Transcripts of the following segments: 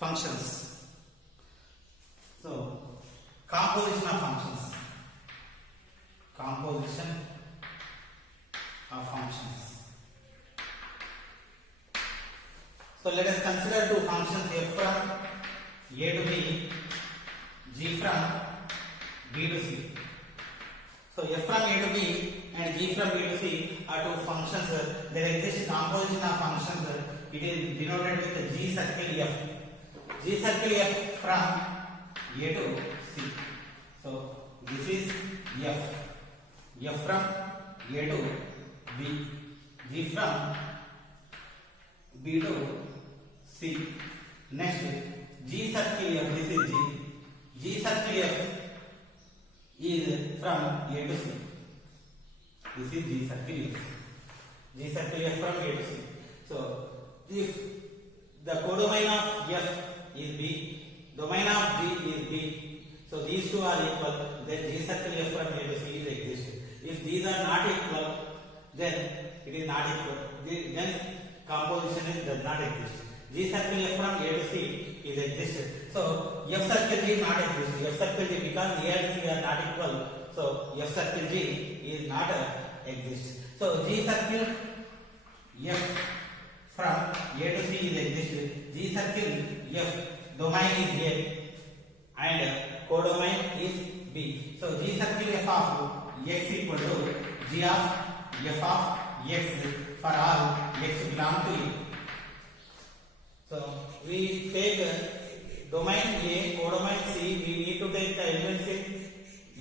functions. So composition of functions. Composition of functions. So let us consider two functions f from a to b, g from b to c. So f from a to b and g from b to c are two functions. There exists composition of functions. It is denoted with g circle f. G circle f from a to c. So this is f. F from a to b. G from b to c. Next, g circle f. This is g. G circle f is from a to c. This is g circle f. G circle f from a to c. So if the codomain of f is b, domain of g is b, so these two are equal, then g circle f from a to c is exist. If these are not equal, then it is not equal. Then composition does not exist. G circle f from a to c is existed. So f circle g not exist. F circle g, because a and c are not equal, so f circle g is not exist. So g circle f from a to c is existed. G circle f domain is a and codomain is b. So g circle f of x equal to g of f of x for all x belong to a. So we take domain A, codomain C, we need to take the elements in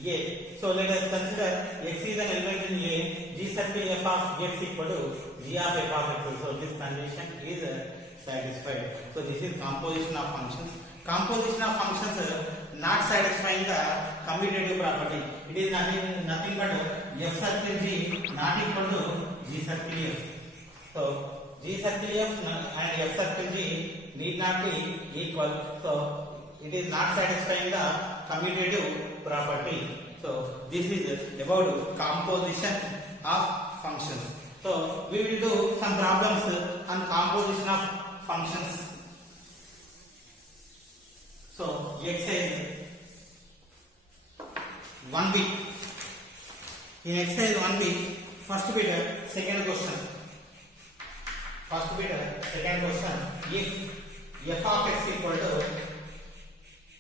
A. So let us consider x is an element in A, g circle f of x equal to g of f of x. So this condition is satisfied. So this is composition of functions. Composition of functions not satisfying the commutative property. It is nothing but f circle g not equal to g circle f. So g circle f and f circle g need not be equal. So it is not satisfying the commutative property. So this is about composition of functions. So we will do some problems on composition of functions. So exercise 1b. In exercise 1b, first bit, second question. First bit, second question. If f of x equal to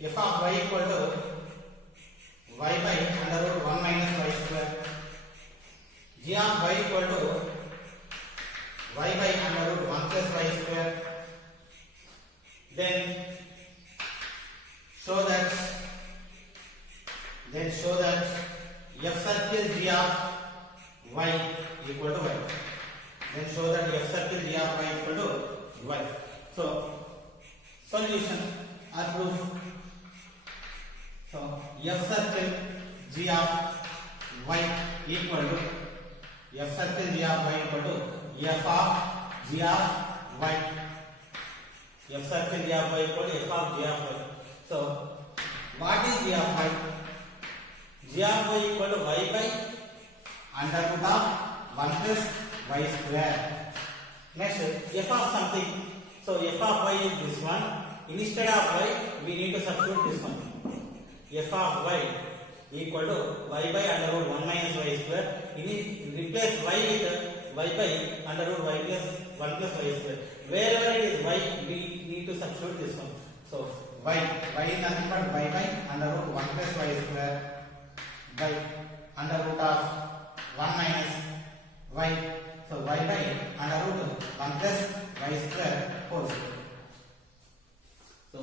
f of y equal to y by under root 1 minus y square, g of y equal to y by under root 1 plus y square, then show that f circle g of y equal to y. Then show that f circle g of y equal to y. So solution or proof. So f circle g of y equal to f circle g of y equal to f of g of y. F circle g of y equal to f of g of y. So what is g of y? G of y equal to y by under root of 1 plus y square. Next, f of something. So f of y is this one. Instead of y, we need to substitute this one. F of y equal to y by under root 1 minus y square. Replace y with y by under root y plus 1 plus y square. Wherever it is y, we need to substitute this one. So y is nothing but y by under root 1 plus y square by under root of 1 minus y. So y by under root 1 plus y square whole square. So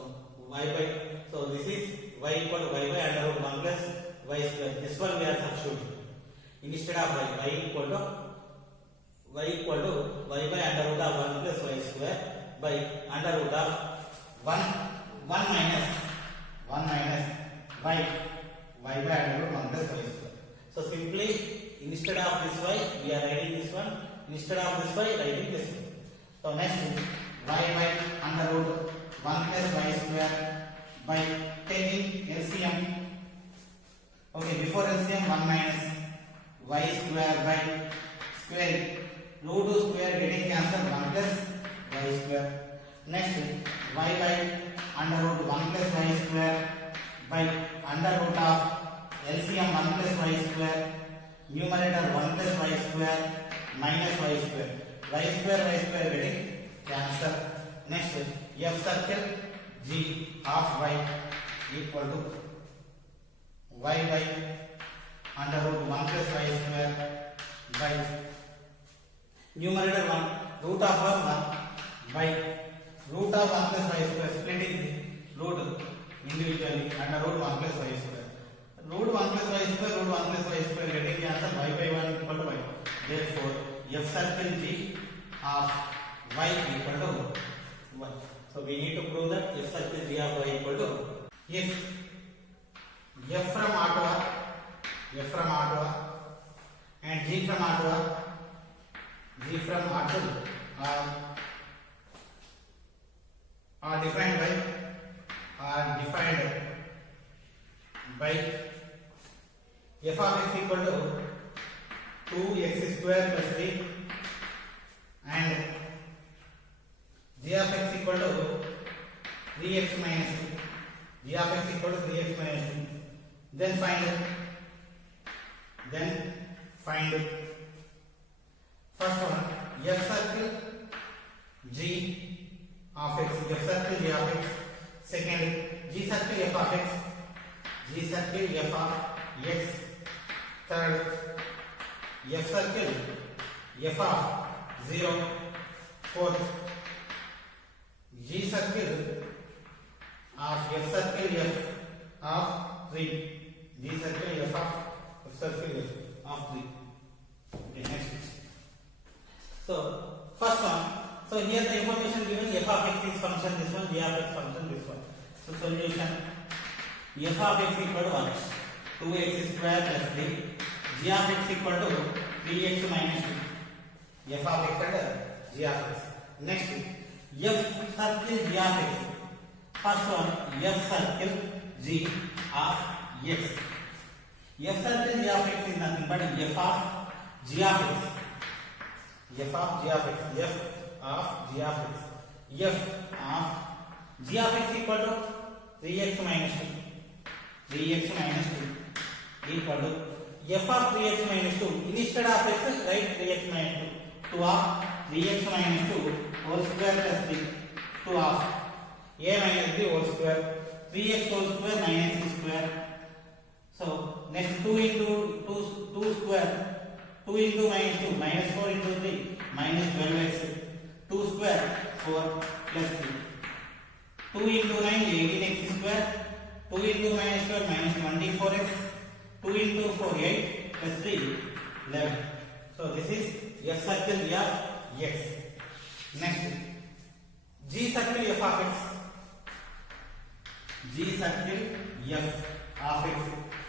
y by, so this is y equal to y by under root 1 plus y square. This one we are substituting. Instead of y equal to y by under root of 1 plus y square by under root of 1 minus y by under root 1 plus y square. So simply instead of this y we are writing this one. Instead of this y writing this one. So next y by under root 1 plus y square by taking LCM. Okay, before LCM 1 minus y square by square root 2 square getting cancelled 1 plus y square. Next y by under root 1 plus y square by under root of LCM 1 plus y square, numerator 1 plus y square minus y square. Y square getting cancel. Next, F circle G of y equal to y by under root 1 plus y square by numerator 1 root of 1 by root of 1 plus y square, splitting the root individually under root 1 plus y square. Root 1 plus y square, root 1 plus y square getting cancel, y by 1 equal to y. Therefore, F circle G of y equal to 1. So we need to prove that F circle G of y equal to, if F from R to R and G from R to R, G from R to R are defined by f of x equal to 2x square plus 3 and g of x equal to 3x minus 2. G of x equal to 3x minus 2. Then find first one, f circle G of x, f circle G of x. Second, G circle f of x, G circle f of x. Third, f circle f of 0. Fourth, G circle of f circle f of 3. G circle f of 3. Okay, next. So first one. So here the information given, f of x is function this one, g of x function this one. So solution, f of x equal to 1, 2x square plus 3, g of x equal to 3x minus 2, f of x and g of x. Next, f circle g of x. First one, f circle g of x. F circle g of x is nothing but f of g of x. F of g of x. Of g of x. F of g of x equal to 3x minus 2. 3x minus 2 equal to f of 3x minus 2. Instead of x, write 3x minus 2. 2 of 3x minus 2 whole square plus 3. 2 of a minus b whole square. 3x whole square minus c square. So next 2 into 2 square. 2 into minus 2 minus 4 into 3 minus 12x. 2 square 4 plus 3. 2 into 9 18x square. 2 into minus 12 minus 24x. 2 into 4 8 plus 3 11. So this is f circle g of x. Next, g circle f of x. G circle f of x.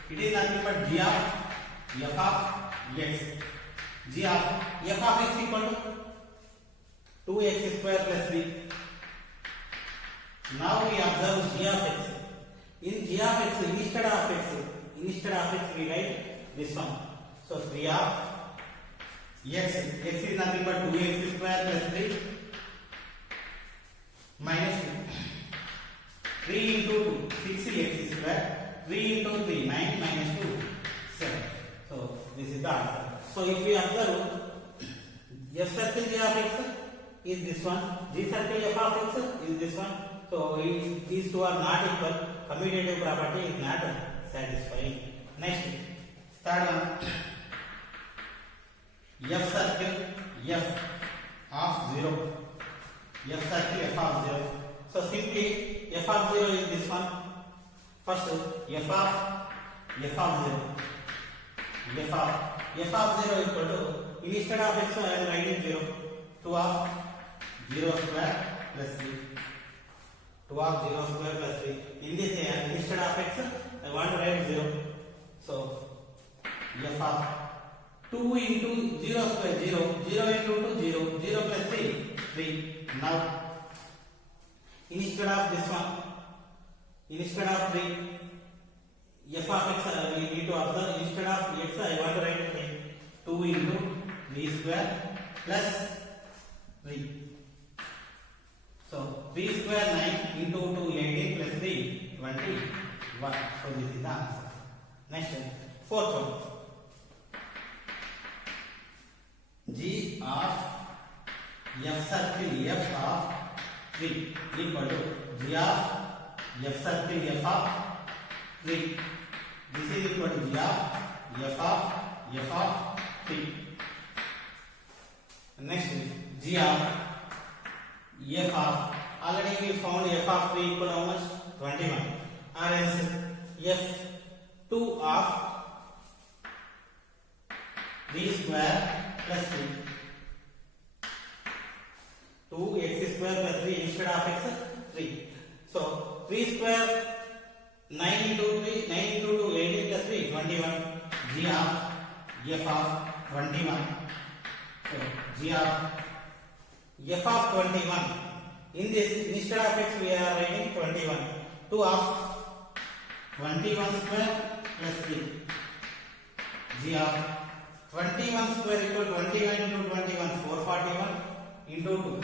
It is nothing but g of f of x. G of f of x equal to 2x square plus 3. Now we observe g of x. In g of x, instead of x we write this one. So 3 of x. X is nothing but 2x square plus 3 minus 2. 3 into 2, 6x square. 3 into 3, 9 minus 2, 7. So this is the answer. So if we observe, f circle g of x is this one, g circle f of x is this one. So these two are not equal. Commutative property is not satisfying. Next, third one, f circle f of 0. F circle f of 0. So simply f of 0 is this one. First, f of 0. F of 0 equal to, instead of x I am writing 0. 2 of 0 square plus 3. 2 of 0 square plus 3. In this, instead of x, I want to write 0. So, f of 2 into 0 square, 0. 0 into 2, 0. 0 plus 3, 3. Now, instead of this one, instead of 3, f of x, we need to observe, instead of x, I want to write 2 into 3 square plus 3. So 3 square 9 into 2 18 21. So this is the answer. Next, fourth one. G of F circle F of 3 equal to G of F circle F of 3. This is equal to G of F of 3. Next, G of F of, already we found F of 3 equal to how much? 21. Or else F2 of 3 square plus 3. 2x square plus 3 instead of x 3. So 3 square 9 into 3, 9 into 2, 18 plus 3, 21. G of F of 21. So G of F of 21. In this, instead of x we are writing 21. 2 of 21 square plus 3. G of 21 square equal 21 into 21, 441 into 2.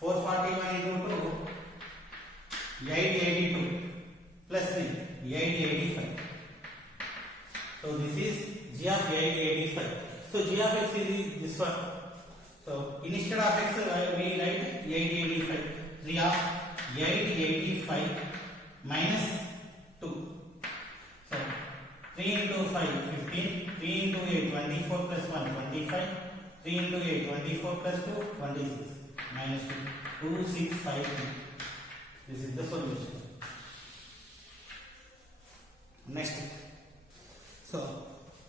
441 into 2, 882 plus 3, 885. So this is G of 885. So G of x is this one. So instead of x we write 885. 3 of 885 minus 2. So 3 into 5 15. 3 into 8 24 plus 1 25. 3 into 8 24 plus 2 26. Minus 2 2652. This is the solution. Next. So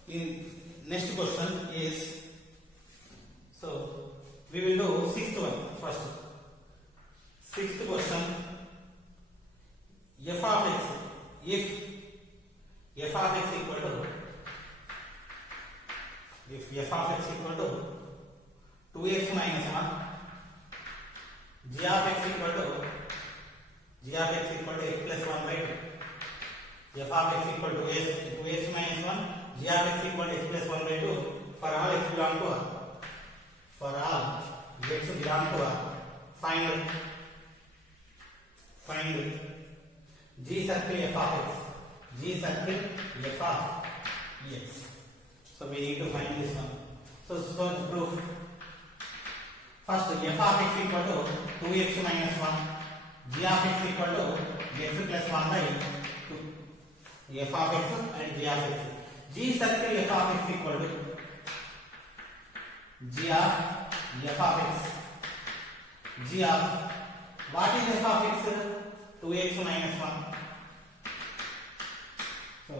in next question is, so we will do sixth one first. Sixth question. F of x, if f of x equal to, if f of x equal to 2x minus 1, g of x equal to x plus 1 by 2. F of x equal to 2x minus 1, g of x equal to x plus 1 by 2 for all x belong to R. For all x belong to R. Find G circle f of x. G circle f of x. So we need to find this one. So proof. First, f of x equal to 2x minus 1. G of x equal to x plus 1 by 2. F of x and g of x. G circle f of x equal to g of f of x. G of, what is f of x? 2x minus 1. So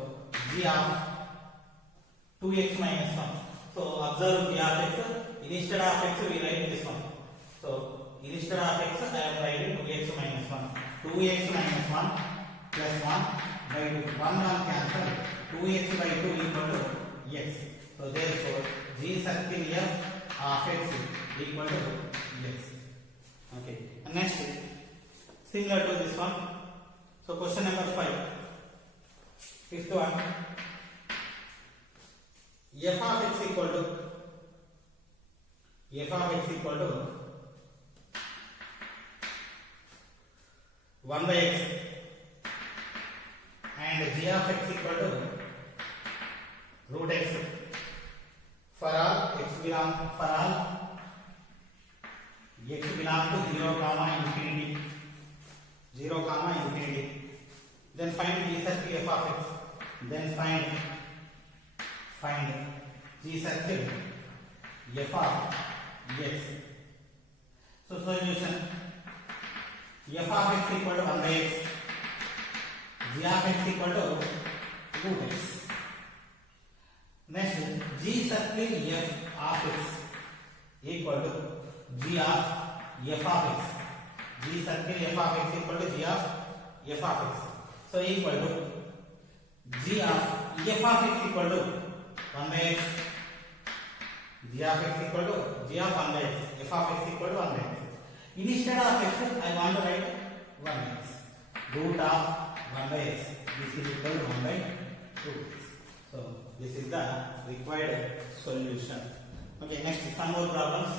g of 2x minus 1. So observe g of x. Instead of x we write this one. So instead of x I am writing 2x minus 1. 2x minus 1 plus 1 by 2. 1 cancel. 2x by 2 equal to x. So therefore G circle f of x equal to x. Okay. And next, similar to this one. So question number 5. Fifth one. F of x equal to 1 by x and g of x equal to root x for all x belong to 0 comma infinity. 0 comma infinity. Then find g circle f of x. Then find g circle f of x. So solution. F of x equal to 1 by x. G of x equal to root x. Next, g circle f of x equal to g of f of x. G circle f of x equal to g of f of x. So equal to g of f of x equal to 1 by x. G of x equal to g of 1 by x. F of x equal to 1 by x. Instead of x, I want to write 1 by x. Root of 1 by x. This is equal to 1 by 2. So this is the required solution. Okay, next some more problems.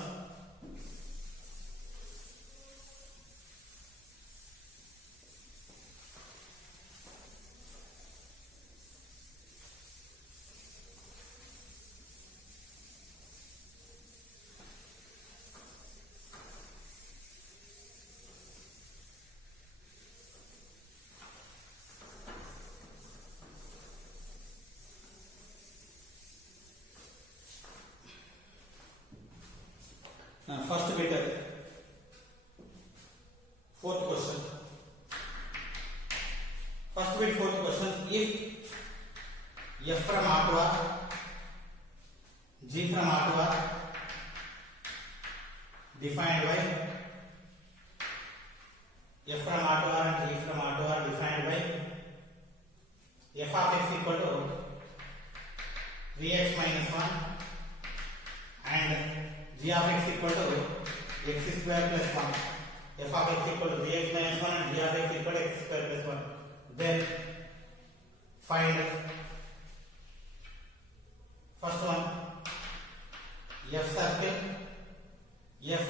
Fourth question. First bit, fourth question. If f from R to R, g from R to R defined by f from R to R and g from R to R defined by f of x equal to 3x minus 1 and g of x equal to x square plus 1. F of x equal to 3x minus 1 and g of x equal to x square plus 1. Then find first one, f circle f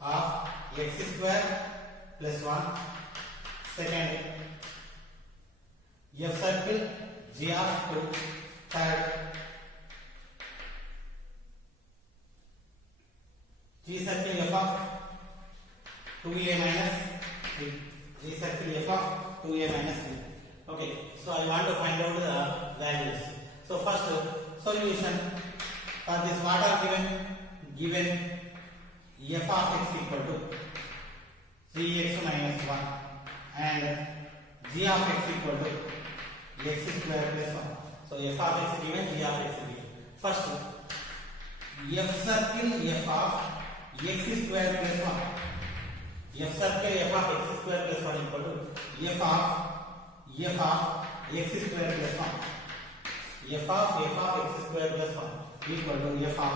of x square plus 1. Second, f circle g of 2. Third, g circle f of 2a minus 3. G circle f of 2a minus 3. Okay, so I want to find out the values. So first solution for this, what are given f of x equal to 3x minus 1 and g of x equal to x square plus 1. So f of x given, g of x given. First, f circle f of x square plus 1. F circle f of x square plus 1 equal to f of x square plus 1. F of x square plus 1 equal to f of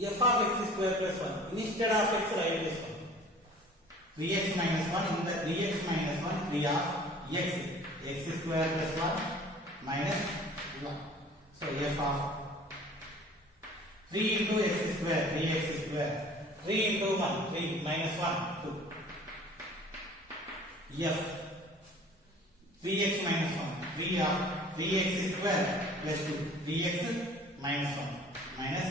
x square plus 1. Instead of x, write this one. 3x minus 1 in the 3x minus 1, 3 of x square plus 1 minus 1. So f of 3 into x square, 3x square. 3 into 1, 3 minus 1, 2. F 3x minus 1, 3 of 3x square plus 2, 3x minus 1 minus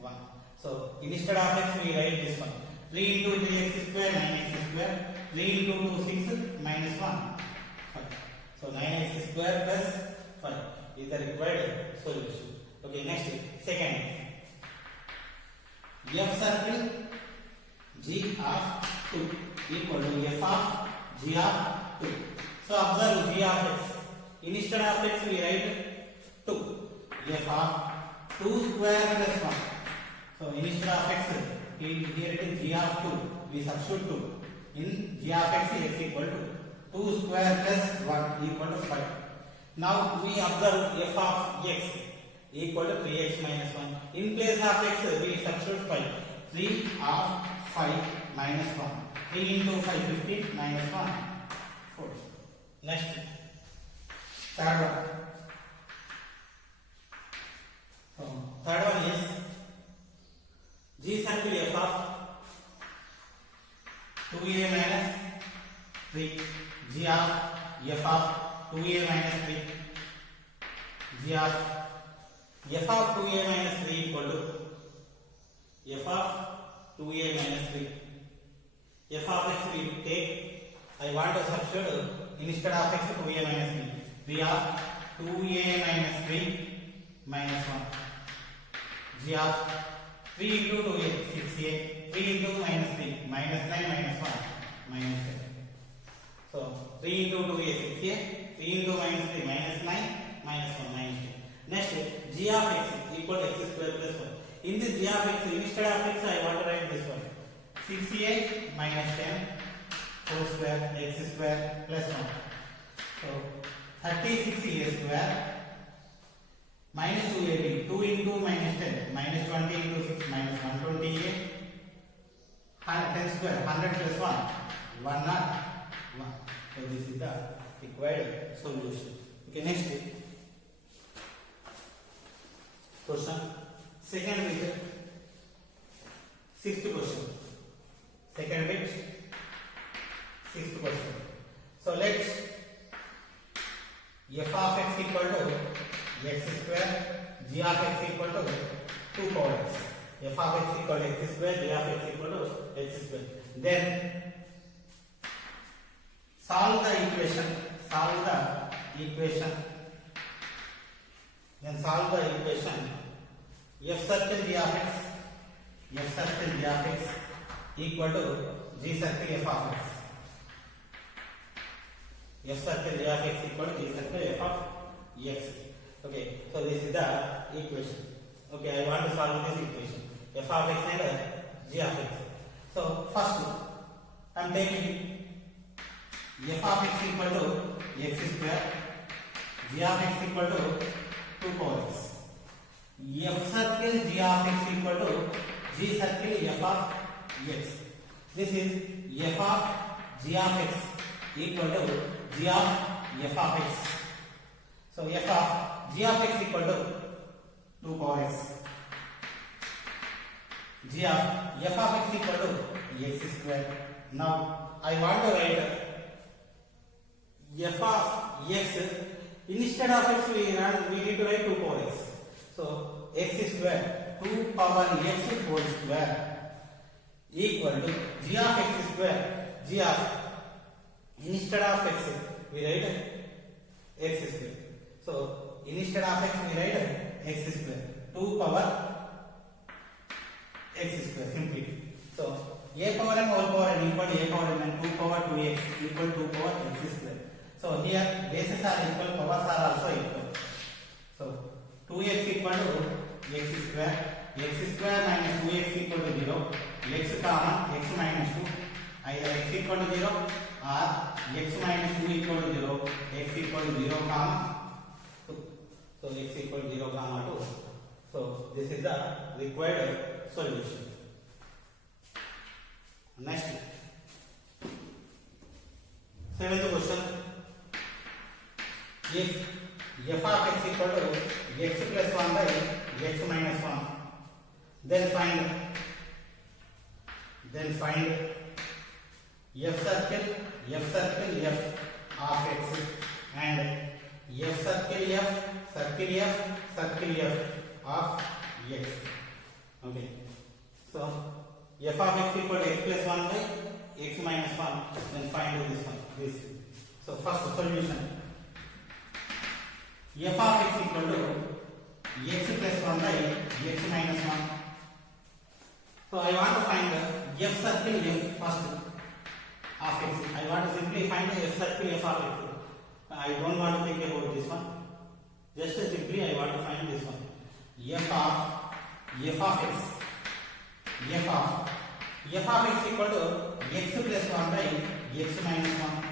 1. So instead of x we write this one. 3 into 3x square, 9x square. 3 into 2, 6 minus 1, 5. So 9x square plus 5 is the required solution. Okay, next, second. F circle g of 2 equal to f of g of 2. So observe g of x. Instead of x we write 2. F of 2 square plus 1. So instead of x, here it is g of 2. We substitute 2. In g of x equal to 2 square plus 1 equal to 5. Now we observe f of x equal to 3x minus 1. In place of x, we substitute 5. 3 of 5 minus 1. 3 into 5, 15 minus 1, 4. Next, third one. So, third one is g circle f of 2a minus 3. G of f of 2a minus 3. G of f of 2a minus 3 equal to f of 2a minus 3. F of x we take, I want to substitute instead of x 2a minus 3. We have 2a minus 3 minus 1. G of 3 into 2a, 6a. 3 into minus 3, minus 9 minus 1, minus 10. So 3 into 2a, 6a. 3 into minus 3, minus 9, minus 1, minus 10. Next, g of x equal to x square plus 1. In this g of x, instead of x, I want to write this one. 6a minus 10 whole square x square plus 1. So 36a square minus 2ab. 2 into minus 10 minus 20 into 6 minus 120a. 10 square 100 plus 1 101. So this is the required solution. Okay, next question. Second bit, sixth question. Second bit, sixth question. So let's f of x equal to x square, g of x equal to 2 power x. F of x equal to x square, g of x equal to x square. Then solve the equation. Then solve the equation. F circle g of x equal to G circle f of x. F circle G of x equal to G circle f of x. Okay, so this is the equation. Okay, I want to solve this equation. F of x and G of x. So first I am taking f of x equal to x square, g of x equal to 2 power x. F circle g of x equal to g circle f of x. This is f of g of x equal to g of f of x. So f of g of x equal to 2 power x. G of f of x equal to x square. Now I want to write f of x. Instead of x we need to write 2 power x. So x square 2 power x whole square equal to g of x square. G of instead of x we write x square. So instead of x we write x square 2 power x square simply. So a power n whole power n equal to a power n and 2 power 2x equal to 2 power x square. So here bases are equal, powers are also equal. So 2x equal to x square minus 2x equal to 0, x comma x minus 2, either x equal to 0 or x minus 2 equal to 0, x equal to 0 comma 2. So x equal to 0 comma 2. So this is the required solution. Next, seventh question. If f of x equal to x plus 1 by x minus 1, then find f circle f of x and f circle f of x. Okay, so f of x equal to x plus 1 by x minus 1, then find this one. So first solution, f of x equal to x plus 1 by x minus 1. So I want to find the f circle f first of x. I want to simply find the f circle f of x. I don't want to think about this one. Just simply I want to find this one. F of x. F of x equal to x plus 1 by x minus 1.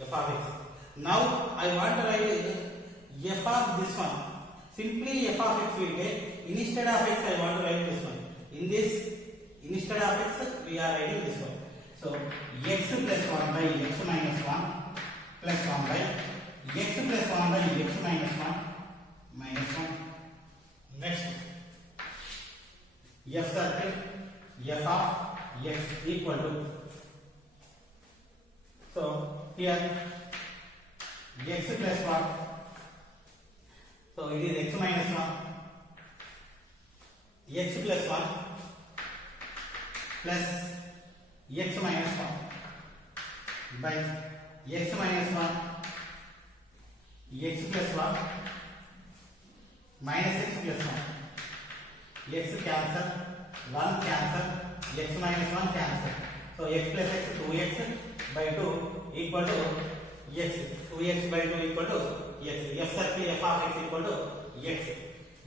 F of x. Now I want to write f of this one. Simply f of x will get. Instead of x I want to write this one. In this instead of x we are writing this one. So x plus 1 by x minus 1 plus 1 by x plus 1 by x minus 1 minus 1. Next, f circle f of x equal to, so here x plus 1, so it is x minus 1, x plus 1 plus x minus 1 by x minus 1, x plus 1 minus x plus 1, x cancel, 1 cancel, x minus 1 cancel. So x plus x 2x by 2 equal to x, 2x by 2 equal to x. F circle f of x equal to x.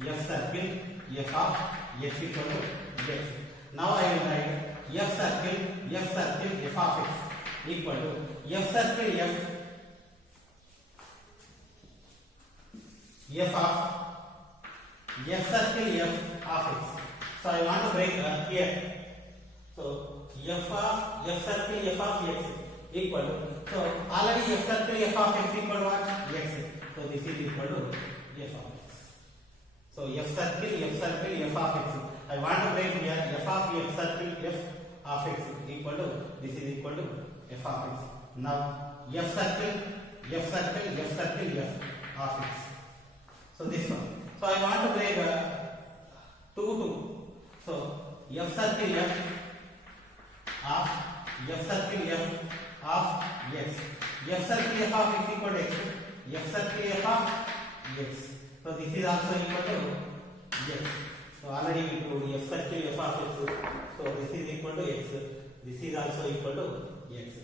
F circle f of x equal to x. Now I will write f circle f of x equal to f circle f circle f of x. So I want to break here. So f circle f of x equal to, so already f circle f of x equal to what? X. So this is equal to f of x. So f circle f of x. I want to break here f of f circle f of x equal to, this is equal to f of x. Now f circle f of x. So this one. So I want to break 2 2. So f circle f of x. F circle f of x equal to x. F circle f of x. So this is also equal to x. So already we proved f circle f of x. So this is equal to x. this is also equal to x.